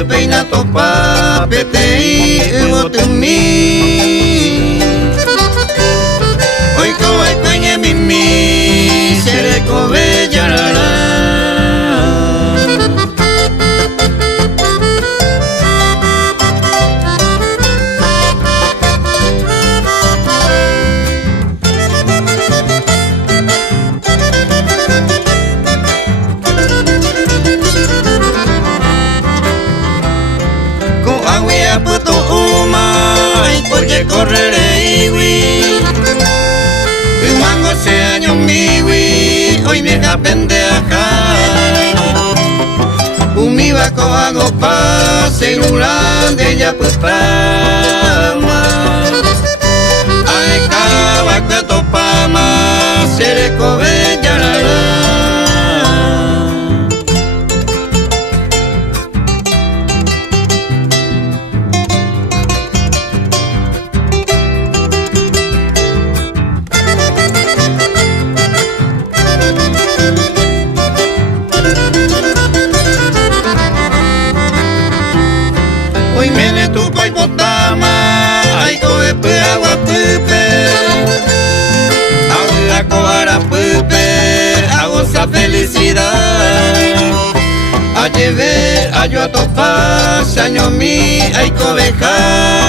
pepe na topa petei uotumi oi ko ai kwenye mimi sere ko bejarara puto umay porque correré iwi mango se año miwi hoy me pendeja umiba ko hago pa seguran de ella pues pama ay kaba que topama seré covellarara. Hoy mene tu pai potama, ay koe pe agua pupe, agua coara pupe, hago esa felicidad. A llevar, a yo a topar, año mi, ay cobeja.